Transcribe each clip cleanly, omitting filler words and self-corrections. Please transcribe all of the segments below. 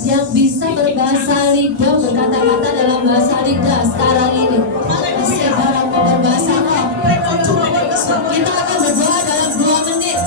Yang bisa berbahasa lidah, berkata-kata dalam bahasa lidah sekarang ini. Sekarang berbahasa roh. Kita akan berdoa dalam 2 menit.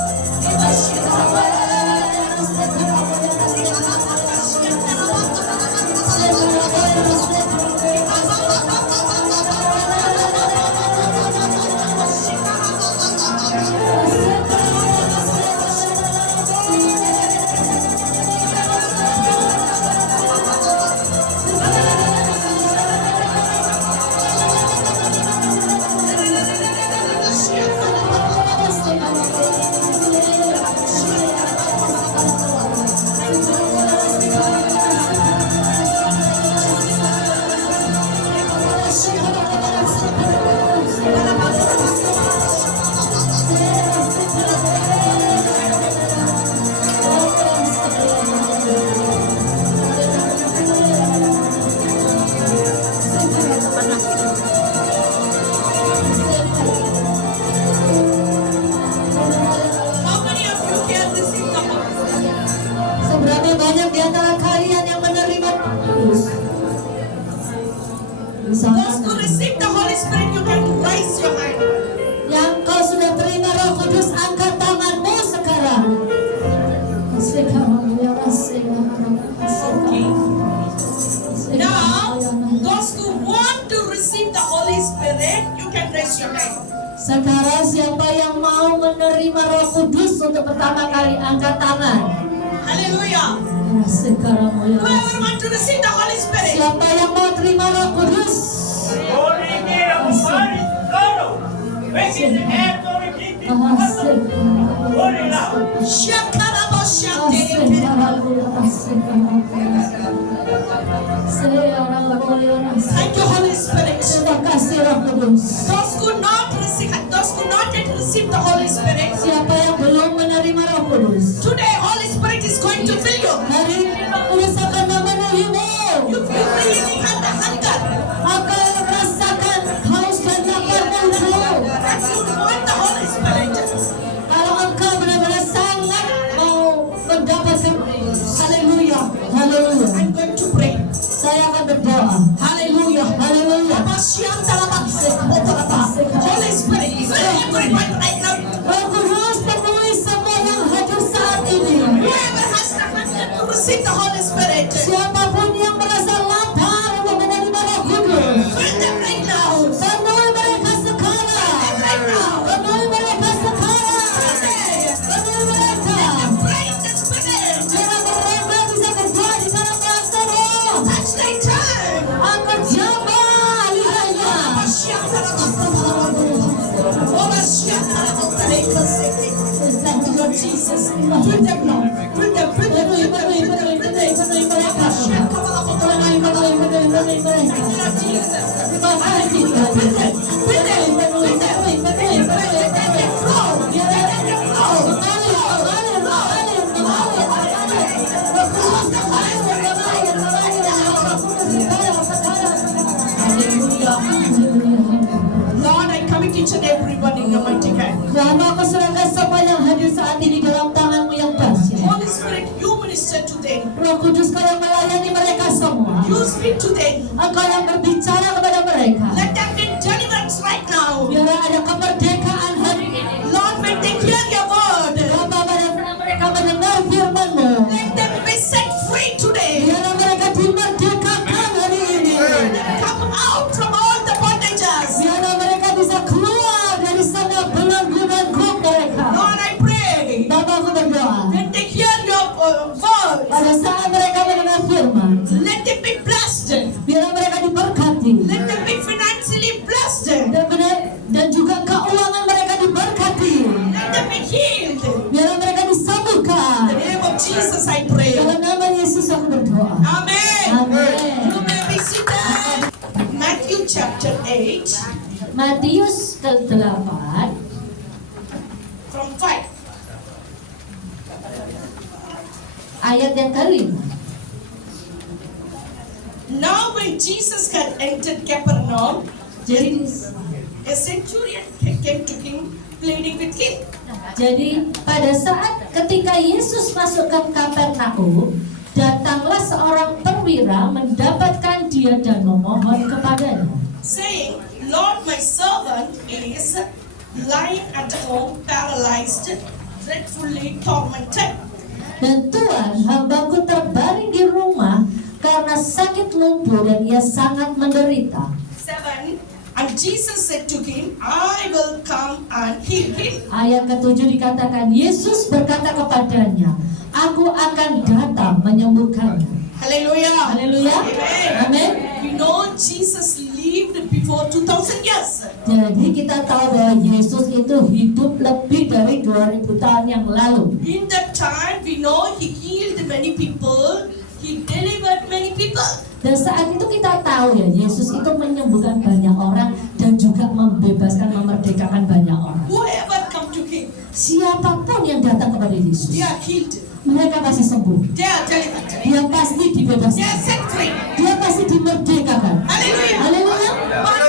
Those who receive the Holy Spirit, you can raise your hand. Yang kau sudah terima Roh Kudus, angkat tanganmu sekarang. Okay. Now, those who want to receive the Holy Spirit, you can raise your hand. Sekarang siapa yang mau menerima Roh Kudus untuk pertama kali, angkat tangan. Hallelujah. Sekarang Whoever want to receive the Holy Spirit. siapa yang mau terima Roh Kudus? Thank you, Holy Spirit. Terima kasih Roh Kudus. Those who not yet receive the Holy Spirit, Siapa yang belum menerima Roh Kudus? today Holy Spirit is going to fill you. Hari ini Roh Kudus akan memenuhimu. You really have the hunger. Akan merasakan haus dan laparmu itu. If you want the Holy Spirit, Kalau engkau benar-benar sangat mau mendapatkan, haleluya, haleluya. I'm going to pray. Saya akan berdoa. Hallelujah. Haleluya. Holy Spirit, fill everyone right now. Roh Kudus penuhi semua yang hadir saat ini. Whoever has the hunger to receive the Holy Spirit, Siapapun yang merasa lapar untuk menerima Roh Kudus, fill them right now. penuhi mereka sekarang. Right now. Penuhi mereka sekarang. Penuhi mereka. Pray in the Spirit. Biar mereka bisa berdoa di dalam bahasa roh. Touch their tongue. Angkat jambah lidahnya. Thank you, Lord Jesus. Fill them, Lord. Fill them, fill them, Penuhi, fill them, penuhi, fill them, penuhi, fill penuhi, them. penuhi mereka. Penuhi, penuhi, penuhi, penuhi mereka. Lord Jesus. Terima kasih Tuhan. Fill them, fill them, Penuhi, fill them. penuhi, penuhi, penuhi, Let them penuhi. flow. Biar Let them flow. mengalir, mengalir, mengalir, mengalir, mengalir. Roh Kudus mengalir, mengalir, mengalir. Roh Kudus mengalir, mengalir. Haleluya, haleluya. Lord, I commit each and everyone in your mighty hand. Tuhan, aku serahkan semua yang hadir saat ini dalam tangan-Mu yang dahsyat. Holy Spirit, you minister to them. Roh Kudus, Kau yang melayani mereka semua. You speak to them. Engkau yang berbicara kepada mereka. Let them get deliverance right now. Biar ada kemerdekaan hari ini. Lord, when they hear your word, Bapa, pada saat mereka mendengar firman-Mu, let them be set free today. biar mereka dimerdekakan hari ini. Come out from all the bondages. Biar mereka bisa keluar dari sana belenggu dan grup mereka. Lord, I pray. Bapa, aku berdoa. When they hear your word, Pada saat mereka mendengar firman, let them be blessed. biar mereka diberkati. Let them be financially blessed. Dan juga keuangan mereka diberkati. Let them be healed. Biar mereka In the disembuhkan. name of Jesus I pray. Dalam nama Yesus aku berdoa. Amen. Amin. You may be seated. Matthew chapter 8 Matius ke-8 from 5. ayat yang ke-5. Now when Jesus had entered Capernaum, Jadi a centurion came to him pleading with him. Jadi pada saat ketika Yesus masuk ke Kapernaum, datanglah seorang perwira mendapatkan dia dan memohon kepadanya, Saying, Lord, my servant is lying at home, paralyzed, dreadfully tormented. dan Tuhan, hambaku terbaring di rumah karena sakit lumpuh dan ia sangat menderita. 7. And Jesus said to him, I will come and heal him. Ayat ke-7 dikatakan, Yesus berkata kepadanya, aku akan datang menyembuhkannya. Hallelujah. Haleluya. Amen. Amin. We know Jesus lived before 2000 years. Jadi kita tahu bahwa Yesus itu hidup lebih dari 2000 tahun yang lalu. In that time, we know he healed many people. He delivered many people. Dan saat itu kita tahu ya, Yesus itu menyembuhkan banyak orang dan juga membebaskan, memerdekakan banyak orang. Whoever come to him, Siapapun yang datang kepada Yesus, they are healed. mereka pasti sembuh. They are delivered. Dia pasti They dibebaskan. are set free. Dia pasti dimerdekakan. Hallelujah. Haleluya. But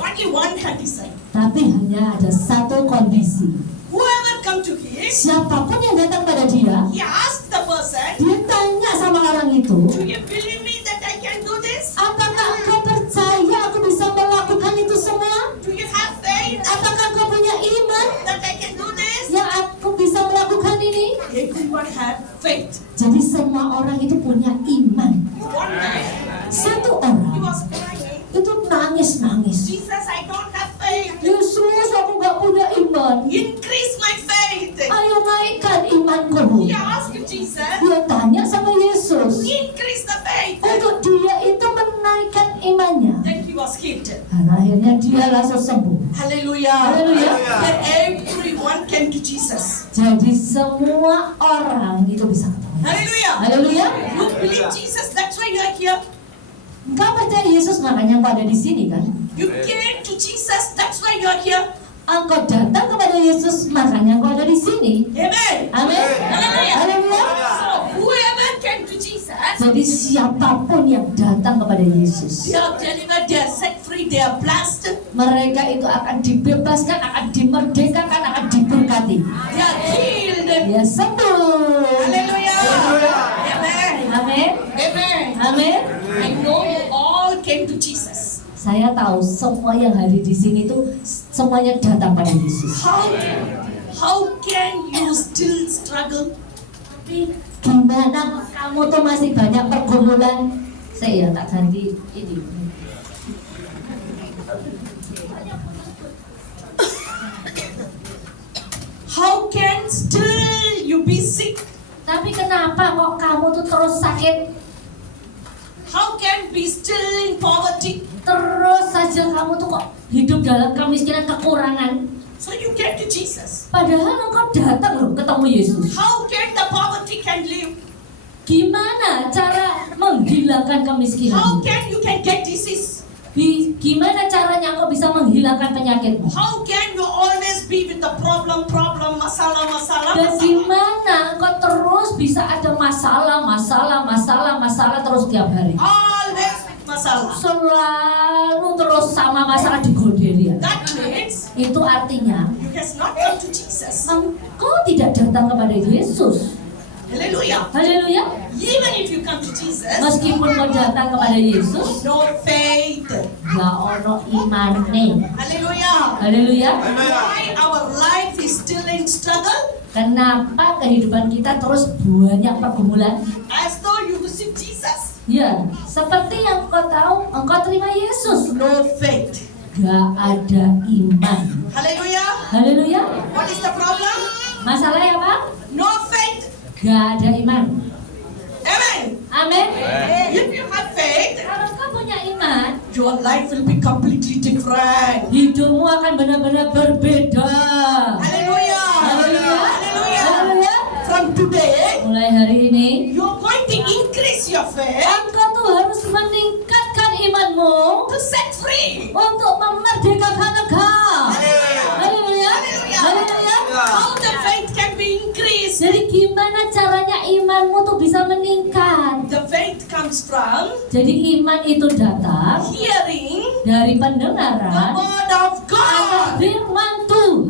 only one condition. Tapi hanya ada satu kondisi. Whoever come to him, Siapapun yang datang pada dia, he asked the person, dia tanya sama orang itu, do you believe me that I can do this? apakah engkau percaya aku bisa melakukan itu semua? Do you have faith Apakah engkau punya iman that I can do this? yang aku bisa melakukan ini? Everyone had faith. Jadi semua orang itu punya iman. One man, Satu he orang was crying, itu nangis-nangis. Jesus, I don't have faith. Yesus, aku gak punya iman. Increase my faith. Ayo naikkan imanku. He asked Jesus, Dia tanya sama Yesus increase the faith. untuk dia itu menaikkan imannya. Then he was healed. Dan akhirnya dia langsung sembuh. Hallelujah. Hallelujah. Then everyone came to Jesus. Jadi semua orang itu bisa ketemu. Hallelujah. Haleluya. You believe Jesus, that's why you are here. Engkau percaya Yesus, makanya engkau ada di sini kan? You came to Jesus, that's why you are here. Engkau datang kepada Yesus, makanya engkau ada di sini. Amen. Amin. Hallelujah. Haleluya. So whoever came to Jesus, Jadi siapapun yang datang kepada Yesus, they are delivered, they are set free, they are blessed, mereka itu akan dibebaskan, akan dimerdekakan, akan diberkati. they are healed. Dia sembuh. Hallelujah. Amen. Amin. Amen. Amin. I know you all came to Jesus. Saya tahu semua yang hadir di sini tuh semuanya datang pada Yesus. How can you still struggle? Tapi gimana kamu tuh masih banyak pergumulan? Saya tak ganti ini. How can still you be sick? Tapi kenapa kok kamu tuh terus sakit? How can be still in poverty? Terus saja kamu tuh kok hidup dalam kemiskinan, kekurangan? So you came to Jesus. Padahal engkau datang loh ketemu Yesus. How can the poverty can live? Gimana cara menghilangkan How kemiskinan? can you can get disease? Gimana caranya engkau bisa menghilangkan penyakitmu? How can you always be with the problem, masala? Dan gimana engkau terus bisa ada masalah terus tiap hari? Always with masala. Selalu terus sama masalah digodeli ya. That means Itu artinya you has not come to Jesus. engkau tidak datang kepada Yesus. Hallelujah. Haleluya. Even if you come to Jesus, Meskipun kau datang kepada Yesus, no faith. gak ono imane. Hallelujah. Haleluya. Why our life is still in struggle? Kenapa kehidupan kita terus banyak pergumulan? As though you receive Jesus. Ya, seperti yang kau tahu, engkau terima Yesus. No faith. Gak ada iman. Hallelujah. Haleluya. What is the problem? Masalahnya apa? No faith. Gak ada iman. Amin. If you have faith, Kalau kau punya iman, your life will be completely different. hidupmu akan benar-benar berbeda. Hallelujah. Haleluya. Hallelujah. Haleluya. From today, Mulai hari ini, you're going to increase your faith engkau tuh harus meningkatkan imanmu to set free. untuk memerdekakan engkau. Hallelujah. Haleluya. Hallelujah. Haleluya. How the faith can be increased? Jadi gimana caranya imanmu tuh bisa meningkat? The faith comes from Jadi iman itu datang hearing dari the pendengaran word of God. firman Tuhan.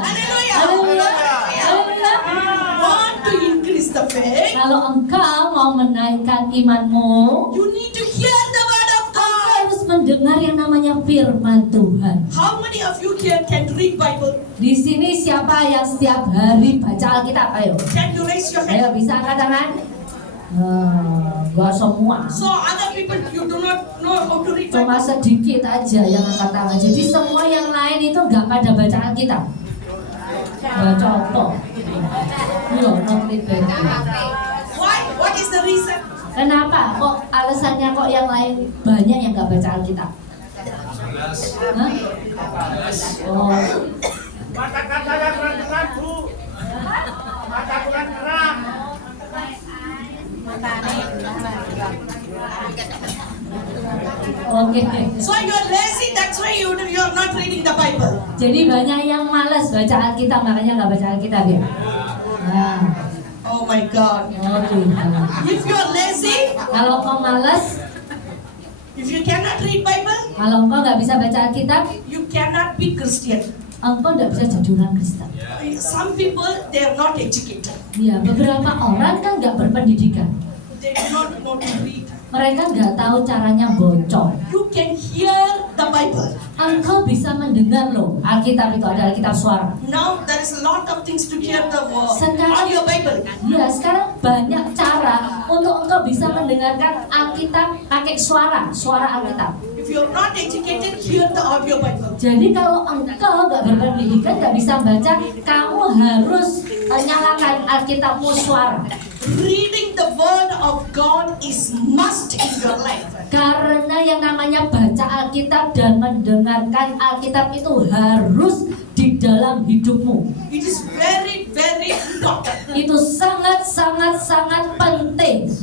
Hallelujah. Haleluya. Hallelujah. Haleluya. Want to increase the faith? Kalau engkau mau menaikkan imanmu, You need to hear the word of engkau God. harus mendengar yang namanya firman Tuhan. How many of you here can read Bible? Di sini siapa yang setiap hari baca Alkitab? Ayo. Can you raise your hand? Ayo bisa angkat tangan? Gak semua. So other people you do not know how to read Cuma Bible. sedikit aja yang angkat tangan. Jadi semua yang lain itu nggak pada baca Alkitab. Contoh. Yo, not read Bible. Why? What is the reason? Kenapa? Kok alasannya kok yang lain banyak yang nggak baca Alkitab? Hah? Oh, Kata-katanya kurang Bu. Kata kurang keras. oke. So you're lazy. That's why you're not reading the Bible. Jadi banyak yang malas baca Alkitab, makanya nggak baca Alkitab ya. Nah, Oh my God. oh Tuhan. If you're lazy, Kalau kau malas, if you cannot read Bible, kalau engkau nggak bisa baca Alkitab, you cannot be Christian. engkau nggak bisa jadi orang Kristen. Some people they are not educated. Ya, beberapa orang kan nggak berpendidikan. They do not know to read. Mereka nggak tahu caranya bocor. You can hear the Bible. Engkau bisa mendengar loh. Alkitab itu ada Alkitab suara. Now there is a lot of things to hear the word Sekarang- on your Bible. Ya, sekarang banyak cara untuk engkau bisa mendengarkan Alkitab pakai suara Alkitab. If you're not educated, hear the audio Bible. Jadi kalau engkau nggak berpendidikan, nggak bisa baca, kamu harus nyalakan Alkitabmu suara. Reading the word of God is must in your life. Karena yang namanya baca Alkitab dan mendengarkan Alkitab itu harus di dalam hidupmu. It is very, very important Itu sangat penting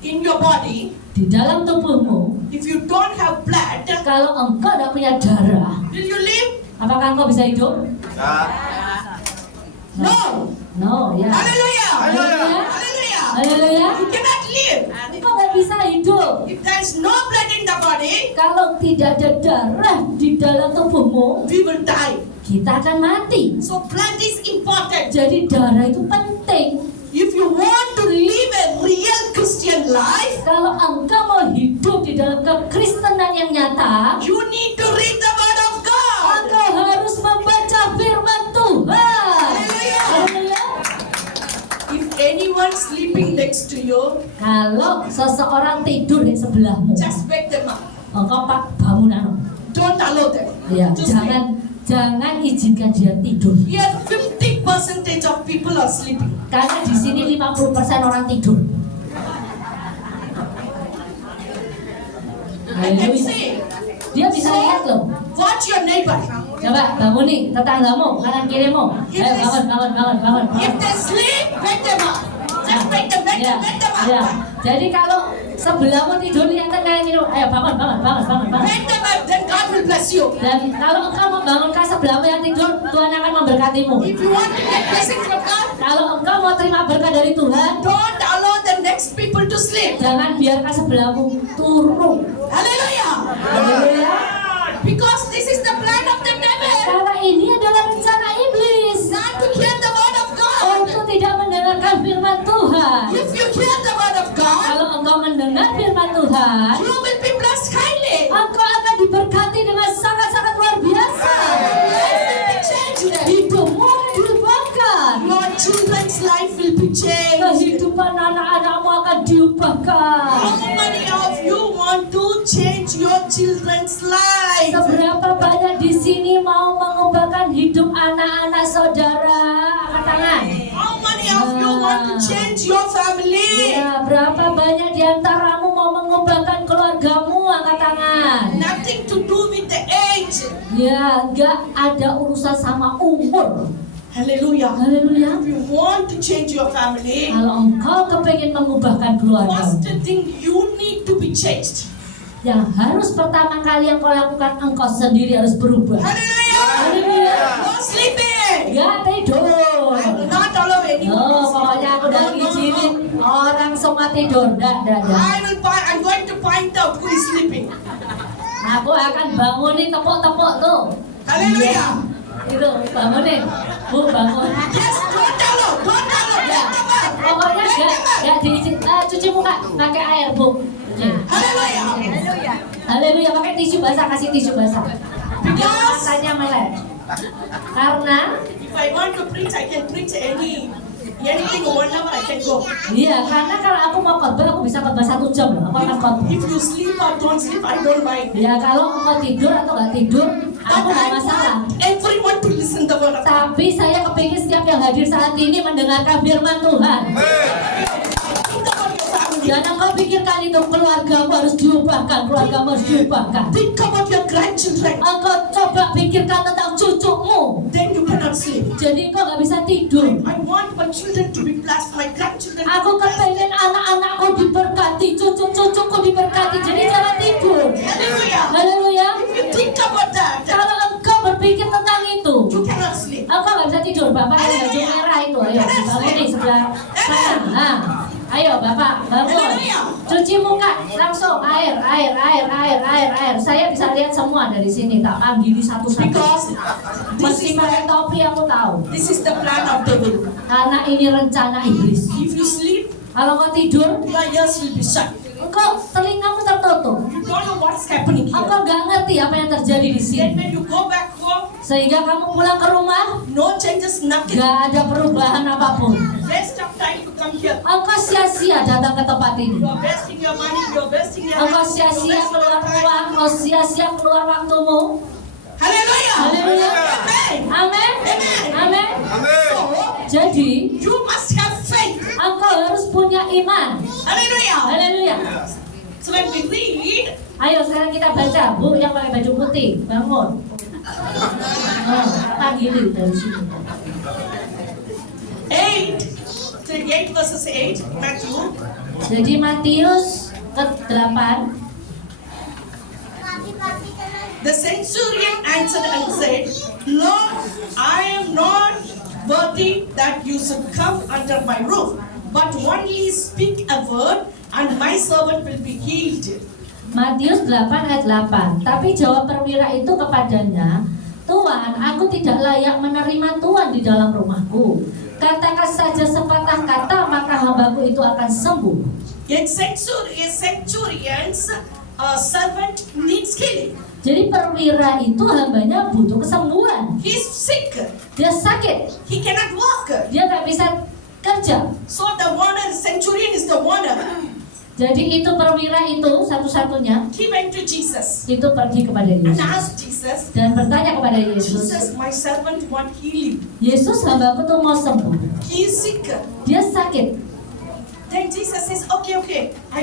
in your body. di dalam tubuhmu. If you don't have blood, Kalau engkau tidak punya darah, will you live? apakah engkau bisa hidup? No. No, ya. Hallelujah. Haleluya. Hallelujah. Haleluya. You cannot live. Engkau nggak bisa hidup. If there is no blood in the body, Kalau tidak ada darah di dalam tubuhmu, we will die. kita akan mati. So blood is important. Jadi darah itu penting. If you want to live a real Christian life, Kalau engkau mau hidup di dalam kekristenan yang nyata, you need to read the word of God. engkau harus membaca firman Tuhan. Haleluya. Haleluya. If anyone sleeping next to you, Kalau seseorang tidur di sebelahmu, just wake them up. engkau pak bangun anu. Don't allow them. Ya, to sleep. jangan izinkan dia tidur. Here 50% of people are sleeping. Karena di sini 50% orang tidur. I can Haleluya. see. Dia bisa lihat loh. Watch your neighbor. Coba bangun nih tetanggamu, kanan kirimu. Ayo bangun. If they sleep, wake them up. Just wake them up. Ya. Jadi kalau sebelahmu tidur lihat kanan kiri, ayo bangun. Wake them up, then God will bless you. Dan kalau engkau membangunkan sebelahmu yang tidur, Tuhan akan memberkatimu. If you want to get blessing from God, Kalau engkau mau terima berkat dari Tuhan, don't allow the next people to sleep. jangan biarkan sebelahmu turun. Hallelujah. Haleluya. Because this is the plan of the devil. Karena ini adalah rencana iblis Not to hear the word of God. untuk tidak mendengarkan firman Tuhan. If you hear the word of God, Kalau engkau mendengar firman Tuhan, you will be blessed highly. engkau akan diberkati dengan sangat-sangat luar biasa. Your life will be changed. Hidupmu diubahkan. Your children's life will be changed. Kehidupan anak-anakmu akan diubahkan. How many of you want to change your children's life? Seberapa banyak di sini mau mengubahkan hidup anak-anak saudara? Angkat tangan. How many of you want to change your family? Ya, Berapa banyak di antaramu mau mengubahkan keluargamu? Angkat tangan. Nothing to do with the age. Ya, nggak ada urusan sama umur. Hallelujah. Haleluya. If you want to change your family, Kalau engkau kepengen mengubahkan keluargamu, first thing you need to be changed. yang harus pertama kali yang kau lakukan, engkau sendiri harus berubah. Hallelujah. Haleluya. No sleeping. Gak tidur. I will not allow anyone. Oh, pokoknya aku udah ngizinin orang semua tidur. Dah. I'm going to find out who is sleeping. Aku akan bangunin tepuk-tepuk tuh. Hallelujah. Itu bangunin. Bu, bangun. Yes, don't allow. Ya, pokoknya gak diizin. Cuci muka pakai air, Bu. Cuci. Hallelujah. Haleluya, pakai tisu basah, kasih tisu basah. Biar matanya melek. Karena If I want to preach, I can preach anything 1 hour I can go. iya, karena kalau aku mau khotbah, aku bisa khotbah 1 jam loh. Aku akan khotbah. If you sleep or don't sleep, I don't mind. Ya, kalau engkau tidur atau nggak tidur, aku But nggak I masalah. want everyone to listen the word of God. Tapi saya kepingin setiap yang hadir saat ini mendengarkan firman Tuhan. Think about your family. Dan engkau pikirkan itu, keluargamu harus diubahkan, keluargamu harus diubahkan. Think about your grandchildren. Engkau coba pikirkan tentang cucumu. Then you cannot sleep. Jadi engkau nggak bisa tidur. I want my children to be blessed, my grandchildren. Aku kepengen anak-anakku diberkati, cucu-cucuku diberkati. Jadi jangan tidur. Hallelujah. Haleluya. If you think about that, Kalau engkau berpikir tentang itu, you cannot sleep. engkau nggak bisa tidur. Bapak yang baju merah itu, ayo dibangunin sebelah sana. Nah, ayo Bapak bangun. Cuci muka langsung, air. Saya bisa lihat semua dari sini, tak panggil satu-satu. Because Mesti pakai topi, aku tahu. this is the plan of devil. Karena ini rencana iblis. If you sleep, Kalau kau tidur, your ears will be shut. engkau telingamu tertutup. You don't know what's happening here. Engkau nggak ngerti apa yang terjadi di Then sini. when you go back home, Sehingga kamu pulang ke rumah, no changes, nothing. nggak ada perubahan apapun. Waste of time to come here. Engkau sia-sia datang ke tempat ini. You are wasting your money, you are wasting your Engkau time, you are sia-sia wasting keluar your time. uang, engkau sia-sia keluar waktumu. Hallelujah. Haleluya. Amen. Amin. Amin. Jadi, You must have faith. engkau harus punya iman. Hallelujah. Haleluya. So when we read, Ayo sekarang kita baca, Bu yang pakai baju putih, bangun. Oh, panggilin dari sini. 8 verses 8, Matthew. Jadi Matius ke-8. The centurion answered and said, Lord, I am not worthy that you should come under my roof, but only speak a word, and my servant will be healed. Matius 8 ayat 8. Tapi jawab perwira itu kepadanya, Tuan, aku tidak layak menerima Tuan di dalam rumahku. Katakan saja sepatah kata, maka hambaku itu akan sembuh. Yet centurion's servant needs healing. Jadi perwira itu hambanya butuh kesembuhan. He's sick. Dia sakit, He cannot walk. dia nggak bisa kerja. So the centurion is the owner. Jadi itu perwira itu satu-satunya He went to Jesus itu pergi kepada and Yesus asked Jesus, dan bertanya kepada Yesus, Jesus, my servant want healing. Yesus, hambaku tuh mau sembuh. He is sick. Dia sakit. Then Jesus says, okay, I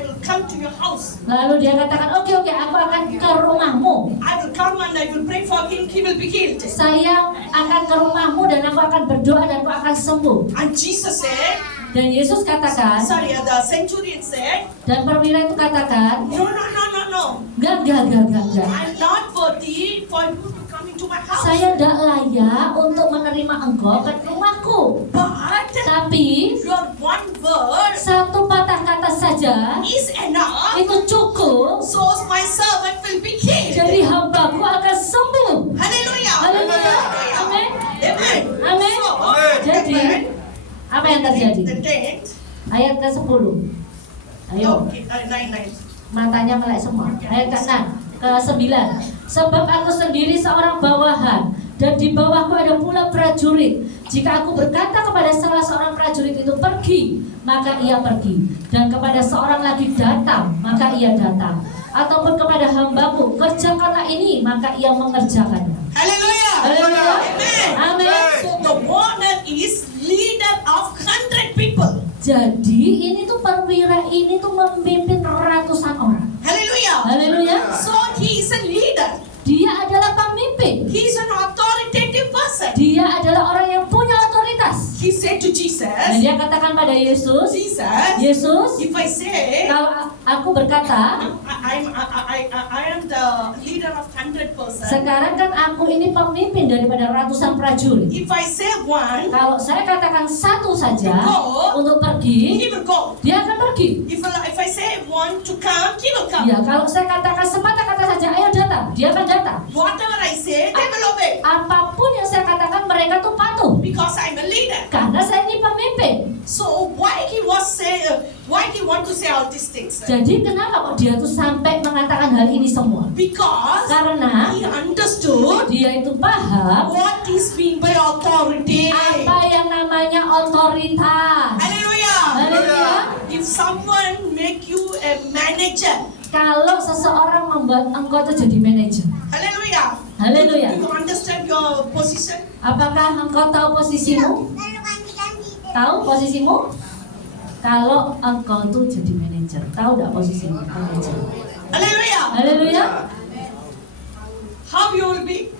will come to your house. Lalu dia katakan, oke, aku akan ke rumahmu. I will come and I will pray for him. He will be healed. Saya akan ke rumahmu dan aku akan berdoa dan aku akan sembuh. And Jesus said, Dan Yesus katakan, the centurion said, dan perwira itu katakan, no. enggak. I'm not worthy for you to come into my house. Saya tidak layak untuk menerima engkau ke rumahku. But Tapi your one word satu patah kata saja is enough. itu cukup. So my servant will be healed. Jadi hambaku akan sembuh. Hallelujah. Haleluya. Amin. Amen. Amin. Jadi apa yang terjadi? The 10th. Ayat ke-10. Ayo. Okay, 9. Matanya melek semua. Ayat ke-9. Sebab aku sendiri seorang bawahan dan di bawahku ada pula prajurit. Jika aku berkata kepada salah seorang prajurit itu pergi, maka ia pergi. Dan kepada seorang lagi datang, maka ia datang. Ataupun kepada hambaku, kerjakanlah ini, maka ia mengerjakannya. Hallelujah. Haleluya. Amen. Amin. So the owner is leader of 100 people. Jadi ini tuh perwira ini tuh memimpin ratusan orang. Hallelujah. Haleluya. So he is a leader. Dia adalah pemimpin. He is an authoritative person. Dia adalah orang yang punya otoritas. He said to Jesus, Dan dia katakan pada Yesus, Yesus, if I say kalau aku berkata, I am the leader of 100%. sekarang kan aku ini pemimpin daripada ratusan prajurit. If I say one, Kalau saya katakan satu saja Go. untuk pergi, he will go. dia akan pergi. If I say one to come, he will come. Ya, kalau saya katakan sepatah kata saja, ayo datang, dia akan datang. Whatever I say, they will obey. Apapun yang saya katakan, mereka tuh patuh. Because I'm a leader. Karena saya ini pemimpin. So why he want to say all these things? Jadi kenapa kok dia tuh sampai mengatakan hal ini semua? Because Karena he understood dia itu paham what is mean by authority. apa yang namanya otoritas. Hallelujah. Haleluya. If someone make you a manager, Kalau seseorang membuat engkau tuh jadi manajer, hallelujah. Haleluya. Do you understand your position? Apakah engkau tahu posisimu? Tahu posisimu? Kalau engkau tuh jadi manajer, tahu nggak posisimu? Manajer. Hallelujah. Haleluya. How you will be?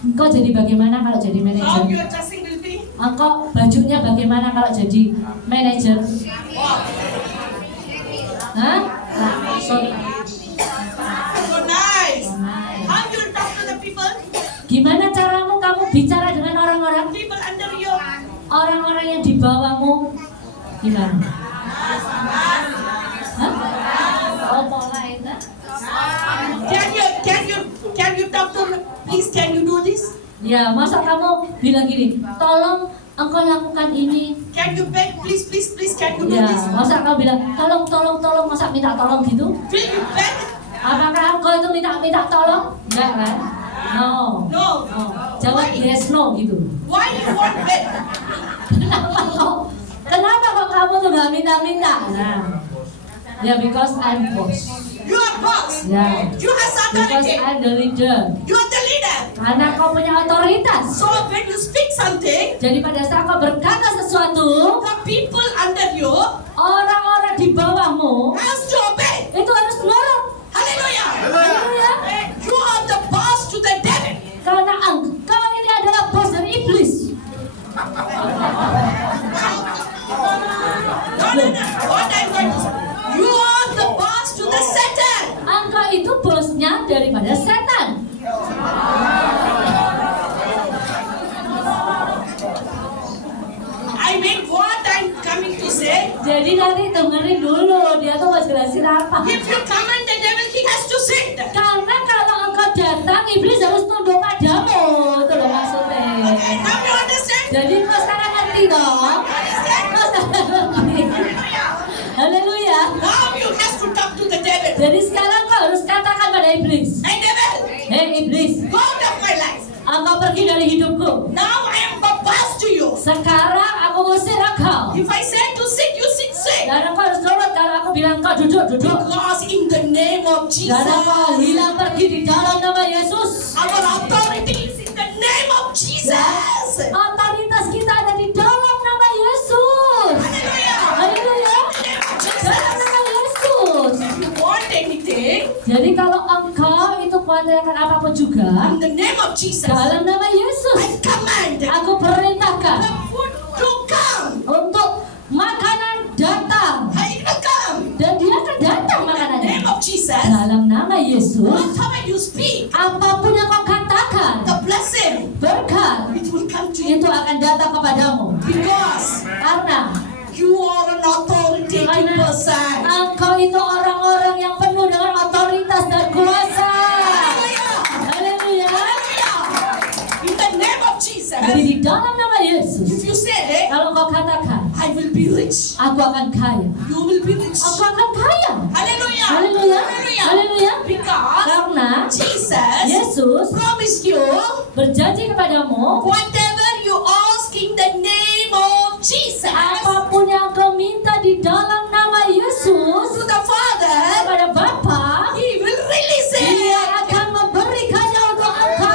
Engkau jadi bagaimana kalau jadi How manajer? your dressing will be? Engkau bajunya bagaimana kalau jadi manajer? Hah? So nice. nice. How you will talk to the people? Gimana caramu kamu bicara dengan orang-orang? People under you. Orang-orang yang di bawahmu gimana? Hah? Oh, polite, huh? Can you talk to them? Please, can you do this? Ya, masa kamu bilang gini, tolong engkau lakukan ini. Can you beg? Please, can you do Ya, this? masa kamu bilang, tolong, masa minta tolong gitu? Will you beg? Apakah engkau itu minta tolong? Enggak kan? No. No. Jawab yes, no gitu. Why you want beg? Kenapa kok kamu tuh gak minta-minta? Nah, ya because I'm boss. You are boss. Ya, You have because authority. I'm the leader. You are the leader. Karena kau punya otoritas. So when you speak something, Jadi pada saat kau berkata sesuatu, the people under you orang-orang di bawahmu has to obey. itu harus nurut. Hallelujah. Haleluya. You are the boss to the devil. Karena engkau ini adalah bos dari iblis. No. What I'm going to say. You are the boss to the Satan. Engkau itu bosnya daripada setan. I mean what I'm coming to say. Jadi nanti dengerin dulu, dia tuh mau jelasin apa. If you command the devil, he has to sit. Karena kalau engkau datang, iblis harus tunduk padamu. Itu loh maksudnya. Now you understand? Jadi kau sekarang ngerti dong? Kau sekarang ngerti. Haleluya. Now you have to talk to the devil. Jadi sekarang kau harus katakan pada iblis, Hey devil, hei iblis, go out of my life. engkau pergi dari hidupku. Now I am a boss to you. Sekarang aku usir engkau. If I say to sit, you sit. Dan engkau harus nurut kalau aku bilang kau duduk. Because in the name of Jesus, Dan engkau hilang pergi di dalam nama Yesus. our authority is in the name of Jesus. Otoritas kita ada di dalam nama Yesus. Hallelujah. Haleluya. Dalam nama Yesus. If you want anything, Jadi kalau engkau itu kuatirkan apapun juga, in the name of Jesus, dalam nama I Yesus, command the aku perintahkan food to come. untuk makanan datang. I will come. Dan dia akan datang In the makanannya. name of Jesus, Dalam nama Yesus, whatever you speak, apapun yang kau katakan, the blessing, berkat it will come to you. itu akan datang kepadamu. Because Karena you are an authoritative person. engkau itu orang-orang yang penuh dengan otoritas dan kuasa. Haleluya. In the name of Jesus, Jadi di dalam nama Yesus, if you say, kalau kau katakan, I will be rich, aku akan kaya, you will be rich. aku akan kaya. Hallelujah. Haleluya. Haleluya. Because Karena Jesus Yesus promised you berjanji kepadamu, whatever you ask in the name of Jesus apapun yang kau minta di dalam nama Yesus to the Father, kepada Bapa, He will release Dia it. akan memberikannya untuk engkau.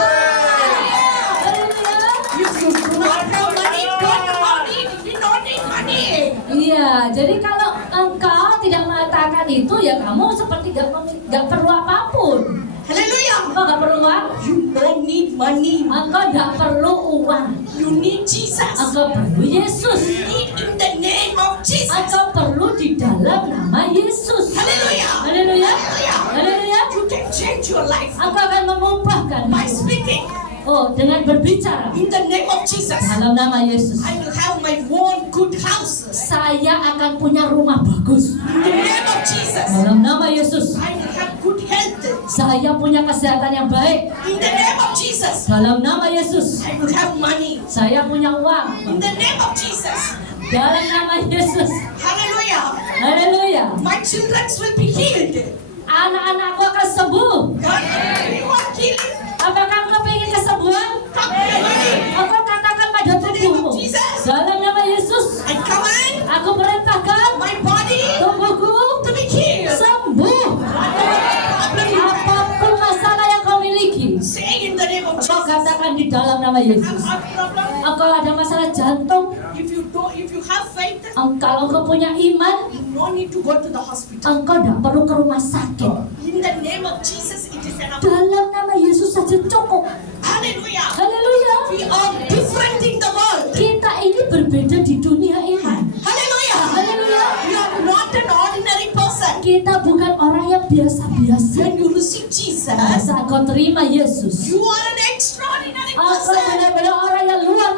Haleluya. If you do not have money, don't need money. If you don't need money, Iya, Jadi kalau engkau tidak mengatakan itu, ya kamu seperti gak perlu apapun. Hallelujah. Engkau gak perlu uang, You don't need money. engkau gak perlu uang. You need Jesus. Engkau perlu Yesus. You need in the name of Jesus. Engkau perlu di dalam nama Yesus. Hallelujah. Haleluya. Hallelujah. Haleluya. You can change your life Engkau akan mengubahkan by speaking Oh, dengan berbicara in the name of Jesus. dalam nama Yesus. I will have my own good houses Saya akan punya rumah bagus in the name of Jesus. dalam nama Yesus. I will have good health Saya punya kesehatan yang baik in the name of Jesus. dalam nama Yesus. I will have money Saya punya uang in the name of Jesus. dalam nama Yesus. Hallelujah. Haleluya. My children will be healed. Anak-anakku akan sembuh. God, you want healing? Apakah engkau ingin kesembuhan? Come healing. Engkau katakan pada tubuhmu dalam nama Yesus. I command Aku perintahkan my body tubuhku to be healed. sembuh. Whatever problem you have, Apapun masalah yang kau miliki, say in the name of engkau Jesus. katakan di dalam nama Yesus. Have problem? Engkau ada masalah jantung, If you have faith, kalau engkau punya iman, you no need to go to the hospital. engkau tidak perlu ke rumah sakit. In the name of Jesus, it is enough. Dalam nama Yesus saja cukup. Hallelujah. Haleluya. We are different in the world. Kita ini berbeda di dunia ini. Hallelujah. Haleluya. You are not an ordinary person. Kita bukan orang yang biasa-biasa. When you receive Jesus, Saat kau terima Yesus, you are an extraordinary engkau person. benar-benar orang yang luar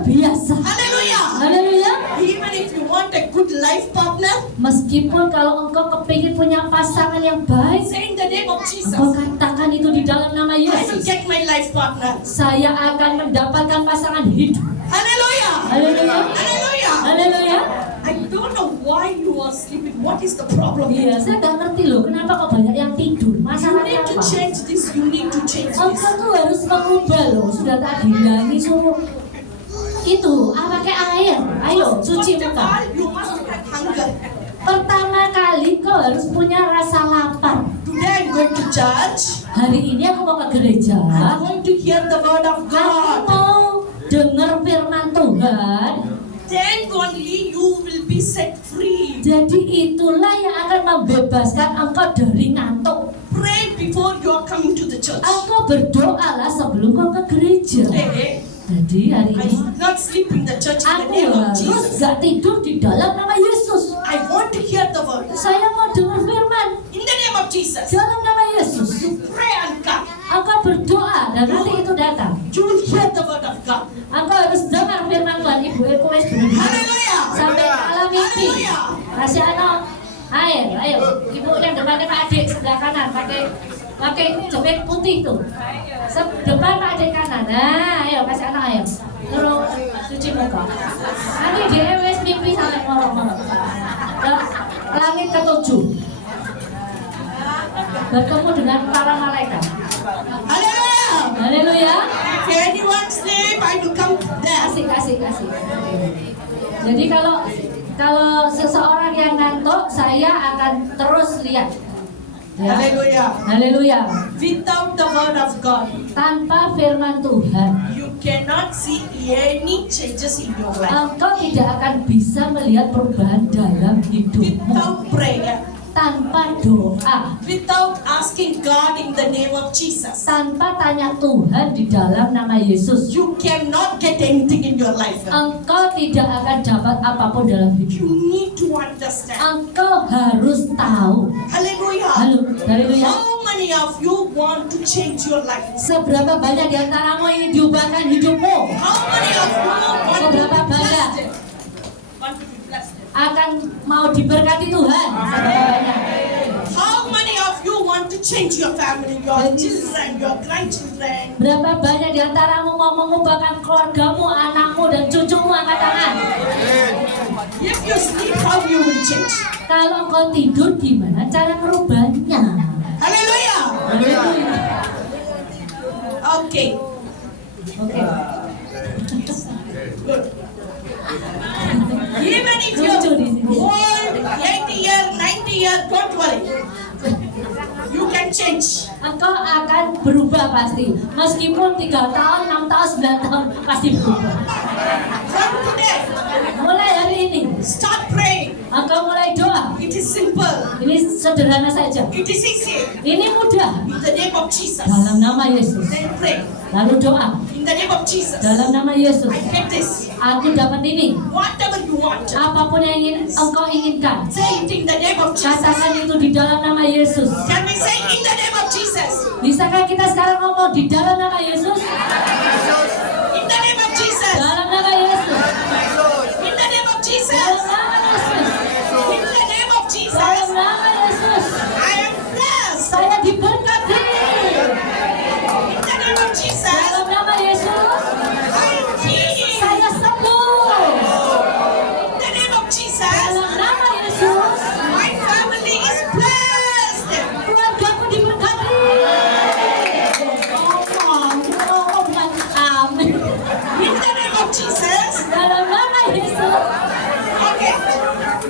biasa. Hallelujah. Haleluya. Even if you want a good life partner, Meskipun kalau engkau kepingin punya pasangan yang baik, say in the name of Jesus, engkau katakan itu di dalam nama I will Yesus. get my life partner. Saya akan mendapatkan pasangan hidup. Hallelujah. Haleluya. Hallelujah. Haleluya. I don't know why you are sleeping. What is the problem? Iya, saya nggak ngerti loh kenapa kok banyak yang tidur. You Masalahnya need to apa? change this. You need to change this. Engkau tuh harus mengubah loh. Sudah tak bilangi suruh itu pakai air. Ayo cuci First of muka. all, you must have hunger. Pertama kali kau harus punya rasa lapar. Today I'm going to church. Hari ini aku mau ke gereja. I'm going to hear the word of Aku God. mau dengar firman Tuhan. Then only you will be set free. Jadi itulah yang akan membebaskan engkau dari ngantuk. Pray before you are coming to the church. Engkau berdoalah sebelum kau ke gereja. Today, Jadi hari I ini will not sleep in the church in the aku name of harus Jesus. gak tidur di dalam nama Yesus. I want to hear the word Saya mau dengar firman in the name of Jesus. dalam nama Yesus. You pray and come. Engkau berdoa dan nanti itu datang. You will hear the word of God. Engkau harus dengar firman Tuhan. Ibu wis bener. Hallelujah. Sampai malam mimpi. Hallelujah. Kasih anak air, ayo. Ibu yang depannya Pak Adik sebelah kanan pakai jepit putih tuh. Depan Pak Adik kanan. Nah, ayo kasih anak air. Terus cuci muka. Nanti dia wis mimpi sampai ngorok-ngorok. Langit ketujuh. Bertemu dengan para malaikat. Hallelujah. Haleluya. If anyone sleep, I will come there. Kasih. Jadi kalau seseorang yang ngantuk, saya akan terus lihat. Ya. Hallelujah. Haleluya. Without the word of God, Tanpa firman Tuhan, you cannot see any changes in your life. engkau tidak akan bisa melihat perubahan dalam hidupmu. Without prayer, Tanpa doa, without asking God in the name of Jesus, tanpa tanya Tuhan di dalam nama Yesus, you cannot get anything in your life. engkau tidak akan dapat apapun dalam hidup. You need to understand. Engkau harus tahu. Hallelujah. Haleluya. How many of you want to change your life? Seberapa banyak di antaramu ingin diubahkan hidupmu? How many of you want to be Seberapa banyak blessed? Want to be blessed? akan mau diberkati Tuhan? Seberapa banyak? How many of you want to change your family, your children, your grandchildren? Berapa banyak di antaramu mau mengubahkan keluargamu, anakmu, dan cucumu? Angkat tangan. If you sleep, how you will change? Kalau engkau tidur, gimana cara merubahnya? Hallelujah. Okay. Oke. Good. Even if you're Lucu di sini. old, 80 year, 90 year, don't worry. You can change. Engkau akan berubah pasti. Meskipun 3 tahun, 6 tahun, 9 tahun, pasti berubah. From today, Mulai hari ini, start praying. Engkau mulai doa. It is simple. Ini sederhana saja. It is easy. Ini mudah. In the name of Jesus. Dalam nama Yesus. Then pray. Lalu doa. In the name of Jesus. Dalam nama Yesus. I get this. Aku dapat ini. Whatever you want. Apapun yang engkau inginkan. Say it in the name of Jesus. Katakan itu di dalam nama Yesus. Can we say in the name of Jesus? Bisakah kita sekarang ngomong di dalam nama Yesus? In the name of Jesus. Dalam nama Yesus. In the name of Jesus. Dalam nama Yesus. In the name of Jesus. Dalam nama Yesus. I am blessed. Saya diberkati. In the name of Jesus. Dalam nama Yesus. I am healed. Saya sembuh. In the name of Jesus. Dalam nama Yesus. My family is blessed. Keluargaku diberkati. Amin. In the name of Jesus. Dalam nama Yesus. Okay.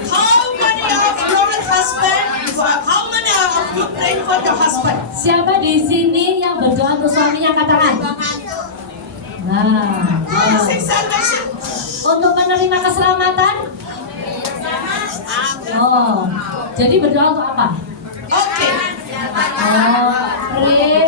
How many of your husband? How many of you praying for your husband? Siapa di sini yang berdoa untuk suaminya, katakan. Nah, Receive salvation. untuk menerima keselamatan. Oh, jadi berdoa untuk apa? Okay. Oh, pray.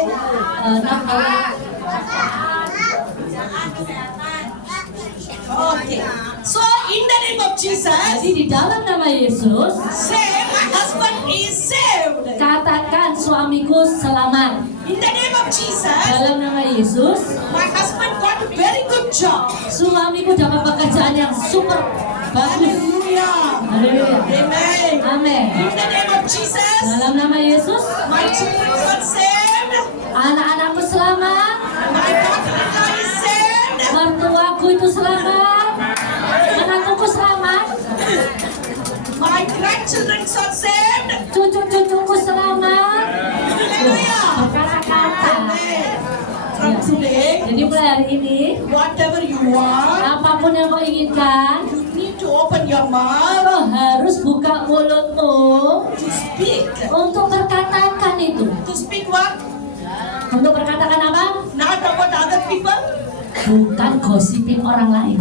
Okay. So in the name of Jesus, Jadi di dalam nama Yesus, say my husband is saved. katakan suamiku selamat. In the name of Jesus, Dalam nama Yesus, my husband got a very good job. suamiku dapat pekerjaan yang super bagus. Hallelujah. Haleluya. Amen. Amin. In the name of Jesus, Dalam nama Yesus, my children got saved. anak-anakku selamat, My daughter-in-law is saved. mertuaku itu selamat, menantuku selamat, My grandchildren are saved. cucu-cucuku selamat. Hallelujah. Berkata-kata. Amen. From today, Jadi mulai hari ini, whatever you want, apapun yang kau inginkan, you need to open your mouth kau harus buka mulutmu to speak. untuk berkatakan itu. To speak what? Untuk berkatakan apa? Not about other people. Bukan gosipin orang lain.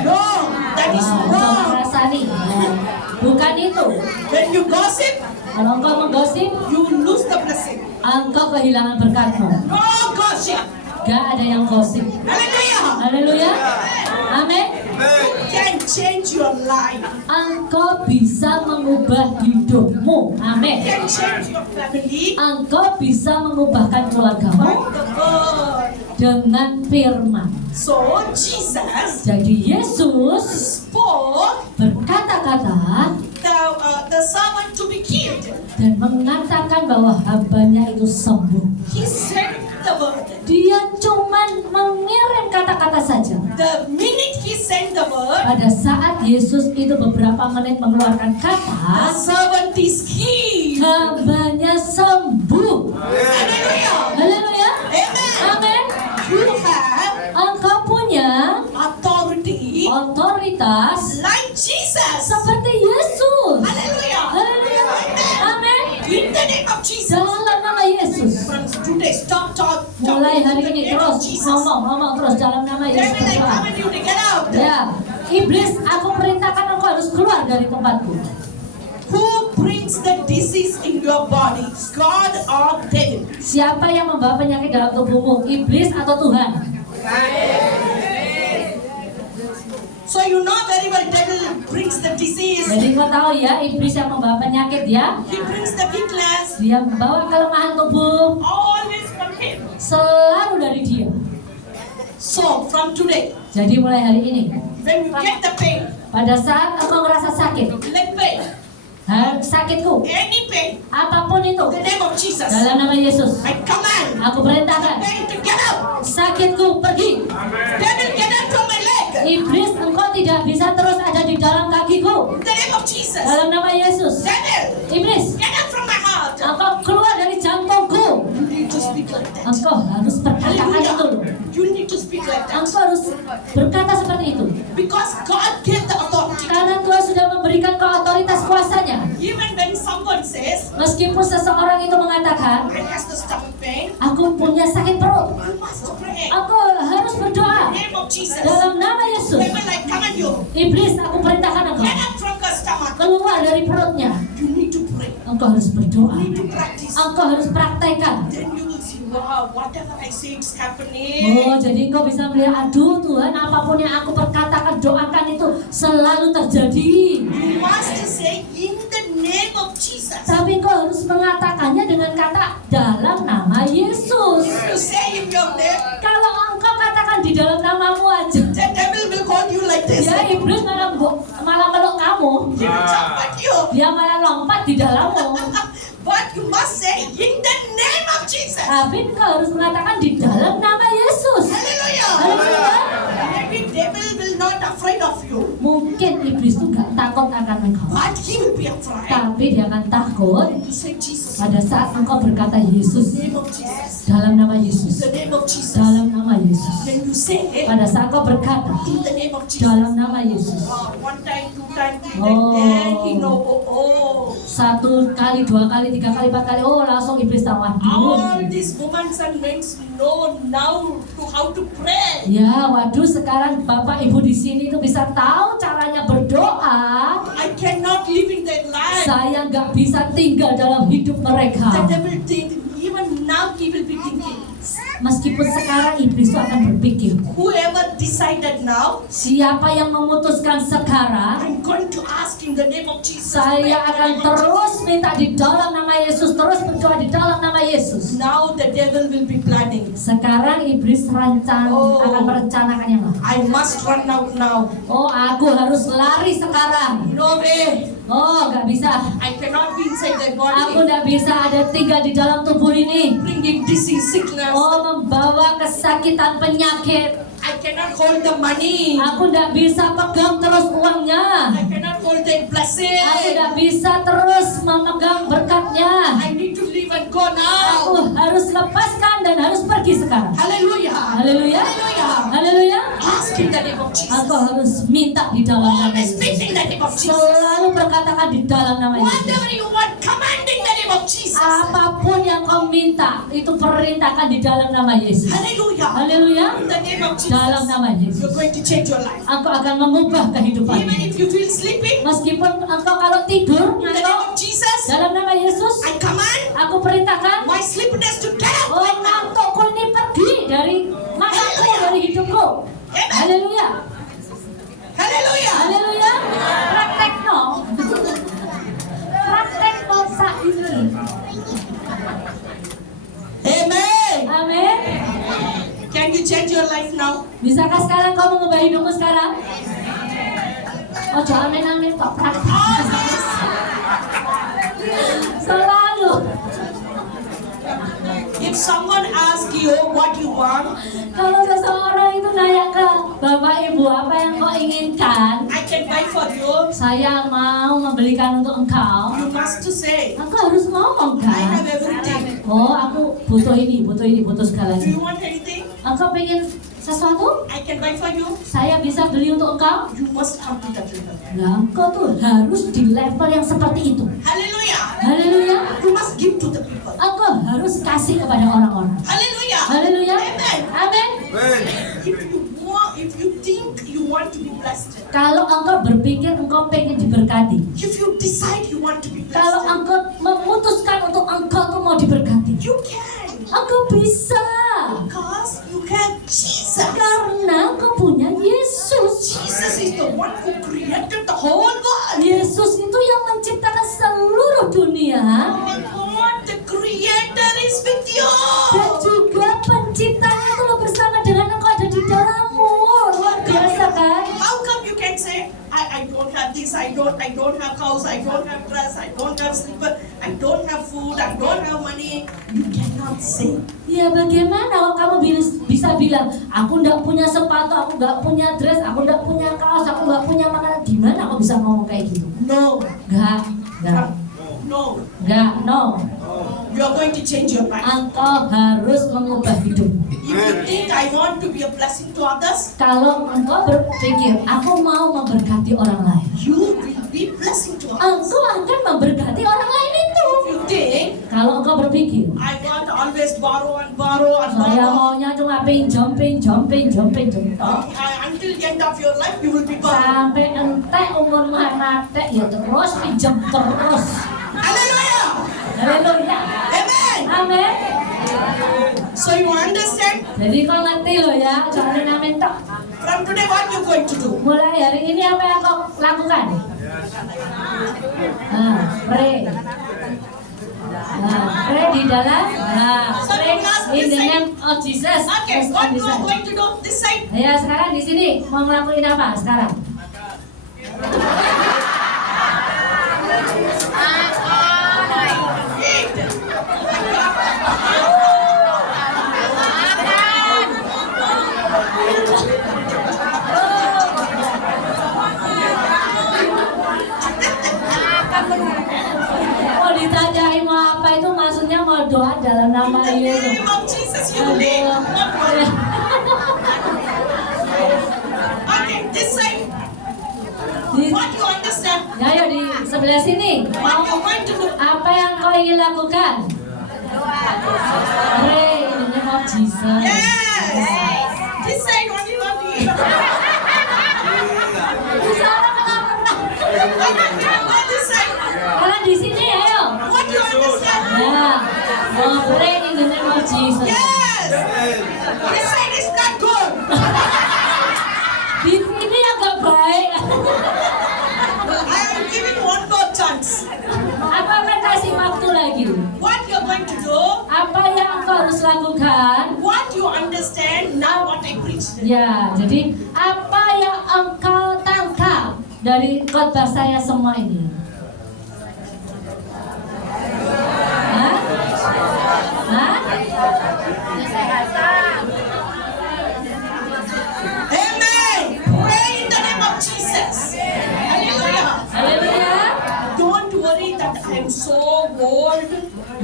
No, that is Untuk wrong. merasani. Bukan itu. When you gossip, Kalau engkau menggosip, you lose the blessing. engkau kehilangan berkatmu. No gossip. Gak ada yang gosip. Hallelujah. Haleluya. Amin. You can change your life. Engkau bisa mengubah hidupmu. You Amin. can change your family. Engkau bisa mengubahkan keluargamu By the word. dengan firman. So Jesus Jadi Yesus spoke berkata-kata the servant to be killed. dan mengatakan bahwa hambanya itu sembuh. He said the word. Dia cuman mengirim kata-kata saja. The minute he sent the word, Pada saat Yesus itu beberapa menit mengeluarkan the kata, servant is healed. hambanya sembuh. Hallelujah. Haleluya. Amen. Amin. You have Engkau punya authority otoritas like Jesus. seperti Yesus. Hallelujah. Haleluya. Amin. In the name of Jesus. Dalam nama Yesus. From today, stop talk. Mulai hari In the ini name of terus Jesus. ngomong terus dalam nama Yesus. Devil, I berdoa. command you to get out. Ya, iblis, aku perintahkan engkau harus keluar dari tempatku. Who brings the disease in your body? God or devil? Siapa yang membawa penyakit dalam tubuhmu? Iblis atau Tuhan? So you know very well devil brings the disease. Jadi kau tahu ya, iblis yang membawa penyakit ya. He brings the weakness. Dia membawa kelemahan tubuh Always from him. selalu dari dia. So from today, Jadi mulai hari ini, when you get the pain, pada saat engkau merasa sakit, leg pain, sakitku, any pain, apapun itu, in the name of Jesus, dalam nama Yesus, I command aku perintahkan, pain to get out. sakitku pergi. Devil, get out from my leg. Iblis, engkau tidak bisa terus ada di dalam kakiku. In the name of Jesus. Dalam nama Yesus, Devil, iblis, get out from my heart. engkau keluar dari jantungku. You need to speak like that. Engkau harus berkatakan itu. Hallelujah. You need to speak like that. Engkau harus berkata seperti itu. Because God gave the authority. Karena Tuhan sudah memberikan kau otoritas kuasanya. Even when someone says, Meskipun seseorang itu mengatakan, I has the stomach pain, aku punya sakit perut, you must pray. aku harus berdoa. In the name of Jesus. Dalam nama Yesus, Devil, I command you. iblis, aku perintahkan engkau Get out from the stomach. keluar dari perutnya, You need to pray. engkau harus berdoa. You need to practice. Engkau harus praktekkan. Then you will see, wow, whatever I say it's happening. Oh, jadi engkau bisa melihat, aduh Tuhan, apapun yang aku perkatakan, doakan itu selalu terjadi. You must say in the name of Jesus. Tapi engkau harus mengatakannya dengan kata dalam nama Yesus. If you say in your name, Kalau engkau katakan di dalam namamu aja, the devil will call you like this. ya iblis malah meluk kamu. He will jump at you. Dia malah lompat di dalammu. But you must say in the name of Jesus. Tapi engkau harus mengatakan di dalam nama Yesus. Hallelujah. Haleluya. Maybe devil will not afraid of you, Mungkin iblis itu gak takut akan engkau, but he will be afraid. tapi dia akan takut When you say Jesus, pada saat engkau berkata Yesus, name of Jesus, dalam nama Yesus, the name of Jesus. dalam nama Yesus. When you say it Pada saat engkau berkata in the name of Jesus, dalam nama Yesus, one time, two time, three Oh. time, then he know. Oh, 1 kali, 2 kali, 3 kali, 4 kali, oh langsung iblis tahu. all Aduh. these women and men know now to how to pray. Ya, waduh, sekarang Bapak Ibu di sini tuh bisa tahu caranya berdoa. I cannot live in their life. Saya nggak bisa tinggal dalam hidup The mereka. devil think, even now he will be thinking, Meskipun sekarang iblis itu akan berpikir, whoever decided now, siapa yang memutuskan sekarang, I'm going to ask in the name of Jesus. saya akan terus minta di dalam nama Yesus, terus berdoa di dalam nama Yesus. Now the devil will be planning. Sekarang iblis akan merencanakan yang lain. I must run out now. Oh, aku harus lari sekarang. No way. Oh, nggak bisa. I cannot be inside their Aku body, nggak bisa ada tinggal di dalam tubuh ini. bringing disease, sickness. Oh, membawa kesakitan, penyakit. I cannot hold the money. Aku nggak bisa pegang terus uangnya. I cannot hold their blessing. Aku nggak bisa terus memegang berkatnya. I need to leave and go now. Aku harus lepaskan dan harus pergi sekarang. Hallelujah. Haleluya. Hallelujah. Haleluya. Ask in the name of Jesus. Aku harus minta di dalam nama Always Yesus. speak in the name of Jesus. Selalu berkatakan di dalam nama Yesus. Whatever you want, command in the name of Jesus. Apapun yang kau minta, itu perintahkan di dalam nama Yesus. Hallelujah. Haleluya. In the name of Jesus. Dalam nama Yesus. You're going to change your life. Engkau akan mengubah Even kehidupanmu. if you feel sleeping, Meskipun engkau kalau tidur, in the name ngantuk, of Jesus, dalam nama Yesus, I command aku perintahkan, my sleepiness to get out oh right now. ngantukku ini pergi dari mataku, dari hidupku. Amen. Haleluya. Hallelujah. Haleluya. Praktekno. Praktekno saiki. Amen. Amin. Can you change your life now? Bisakah sekarang kau mengubah hidupmu sekarang? Oh, jangan amin kok praktek. Always. Selalu. If someone asks you what you want, Kalau seseorang itu nanya ke Bapak Ibu apa yang kau inginkan, I can buy for you. saya mau membelikan untuk engkau. You must to say, Aku harus ngomong I have kan? everything. Oh, aku butuh ini, butuh Do segalanya. you want anything? Engkau pengen sesuatu? I can buy for you. Saya bisa beli untuk engkau. You must come to that level. Nah, engkau tuh harus di level yang seperti itu. Hallelujah. Haleluya. You must give to the people. Engkau harus kasih kepada orang-orang. Hallelujah. Haleluya. Amen. Amin. If you think you want to be blessed, Kalau engkau berpikir engkau pengen diberkati, if you decide you want to be kalau blessed, engkau memutuskan untuk engkau tuh mau diberkati, you can. engkau bisa. Because you have Jesus. Karena engkau punya Yesus. Jesus is the one who created the whole world. Yesus itu yang menciptakan seluruh dunia. And God, the creator is with you. Dan juga penciptanya itu lo bersama dengan engkau ada di dalammu. Luar biasa kan? How come you can say, I don't have this, I don't have house, I don't have dress, I don't have slipper, I don't have food, I don't have money. You cannot say. Ya bagaimana kalau kamu bisa bilang, aku nggak punya sepatu, aku nggak punya dress, aku nggak punya kaos, aku nggak punya makanan. Gimana kau bisa ngomong kayak gitu? No. Nggak, No. no. You are going to change your life. Engkau harus mengubah hidup. If you think I want to be a blessing to others, Kalau engkau berpikir, aku mau memberkati orang lain, you will be blessing to others. engkau akan memberkati orang lain itu. If you think Kalau engkau berpikir, I want to always borrow and borrow and saya borrow, maunya cuma pinjam. until until the end of your life, you will be born. Sampai entek umurmu mati ya terus pinjam terus. Hallelujah. Haleluya. Amen. Amin. So you understand? Jadi kau ngerti loh ya, jangan amin tok. From today, what you going to do? Mulai hari ini apa yang kau lakukan? Pray. Pray di dalam. Pray in the name of Jesus. Okay, Yes, what on you this are side. going to do this side? Ya sekarang di sini mau ngelakuin apa sekarang? Mau ditanyain mau apa itu maksudnya mau doa dalam nama In the Yesus. name of Jesus, you live. Okay, this side. Di, What you understand? ayo di sebelah sini. What you going to do? Apa yang kau ingin lakukan? Pray in the name of Jesus. Yes. This side, what you want to do? Bisa orang nggak pernah. Go this side. Kalian di sini ayo. What you understand? Ya, mau pray in the name of Jesus. Yes. This side is not good. Di sini agak baik. I am giving one more chance. Apa akan kasih waktu lagi? What you are going to do? Apa yang engkau harus lakukan? What you understand now? What I preach. Ya, jadi apa yang engkau tangkap dari khotbah saya semua ini? Hah? Hah? Amen. Pray in the name of Jesus. Hallelujah. Haleluya. Don't worry that I am so old.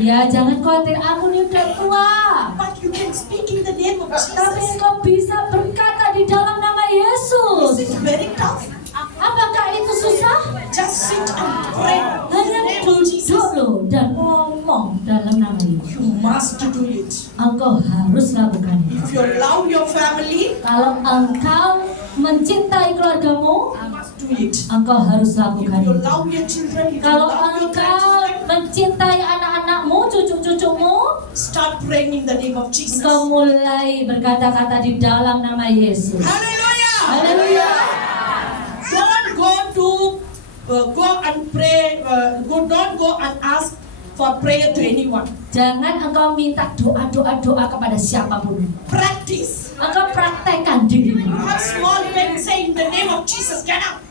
Ya, jangan khawatir, aku ini udah tua. But you can speak in the name of Tapi Jesus. engkau bisa berkata di dalam nama Yesus. Is it very tough? Apakah itu susah? Just sit and pray in the Hanya name of Jesus. duduk loh dan ngomong dalam nama Yesus. You must do it. Engkau harus lakukan itu. If you love your family, Kalau engkau mencintai keluargamu, you must do it. engkau harus If lakukan you itu. love your children, if you Kalau love your engkau grandchildren, mencintai anak-anakmu, cucu-cucumu, start praying in the name of Jesus. engkau mulai berkata-kata di dalam nama Yesus. Hallelujah. Haleluya. Don't go to go and pray. Don't go and ask for prayer to anyone. Jangan engkau minta doa kepada siapapun. Practice. Engkau praktekkan dirimu. Have small men say in the name of Jesus, get up.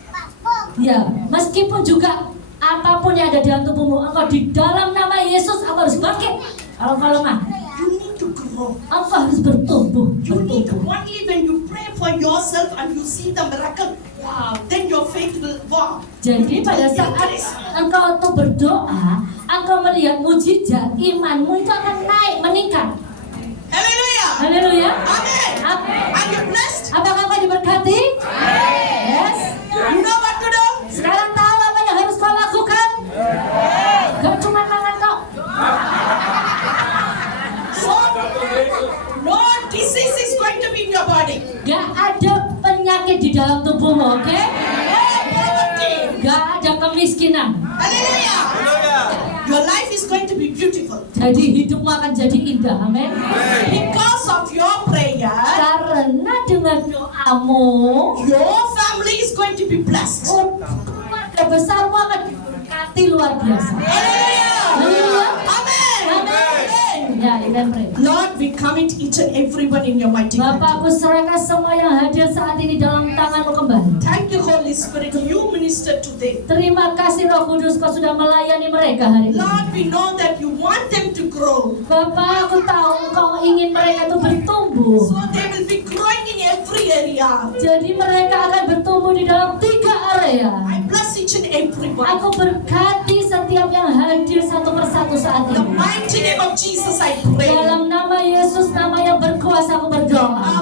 Ya, meskipun juga apapun yang ada di dalam tubuhmu, engkau di dalam nama Yesus engkau harus bangkit. Kalau engkau lemah, You need to grow. engkau harus bertumbuh. You need to, only when you pray for yourself and you see the miracle, wow, then your faith will walk. Jadi pada saat engkau tuh berdoa, engkau melihat mujizat, imanmu itu akan naik, meningkat. Hallelujah. Haleluya. Amen. Are you blessed? Apakah kau diberkati? Yes. You know what to do? Sekarang tahu apa yang harus kau lakukan? Gak cuma makan kok. So, no disease is going to be in your body. Gak ada penyakit di dalam tubuhmu, oke? No poverty. Gak ada kemiskinan. Hallelujah. Your life is going to be beautiful. Jadi hidupmu akan jadi indah, amin. Because of your prayer, Karena dengan doamu, your family is going to be blessed. keluarga besarmu akan diberkati luar biasa. Hallelujah. Haleluya. Amen. Amin. Ya, amen. Pray. Lord, we commit each and everyone in your mighty name. Bapak, aku serahkan semua yang hadir saat ini dalam tangan-Mu kembali. Thank you, Holy Spirit. You minister to them. Terima kasih Roh Kudus, Kau sudah melayani mereka hari ini. Lord, we know that you want them to grow. Bapak, aku tahu Kau ingin mereka itu bertumbuh. So they will be growing in every area. Jadi mereka akan bertumbuh di dalam 3 area. I bless each and everyone. Aku berkati setiap yang hadir satu persatu saat In the ini. mighty name of Jesus, I pray. Dalam nama Yesus, nama yang berkuasa, aku berdoa.